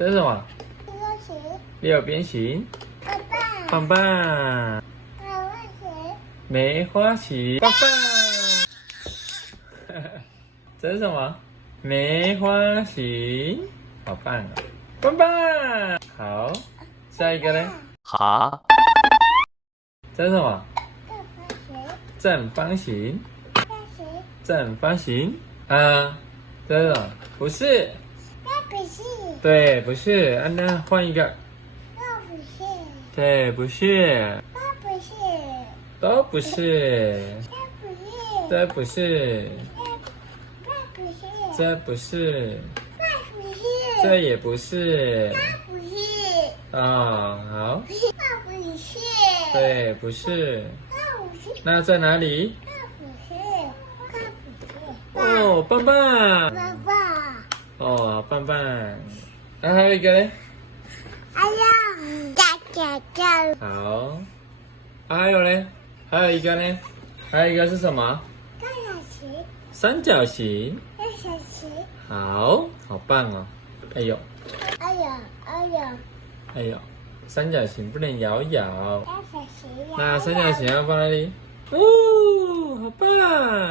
这是什么？六边形。棒棒。梅花形。棒棒。这是什么？梅花形。好棒啊！棒棒。好，下一个呢？好。这是什么？正方形。正方形。这是什么？不是。对，不是。那换一个。对，不是。都不是。这不是。这不是。这也不是。好。对，不是。那在哪里？哦，棒棒。哦，棒棒。那还有一个呢？好。还有呢？还有一个呢？还有一个是什么？三角形。好，好棒哦。哎呦，三角形不能摇摇。那三角形要放哪里？哦，好棒。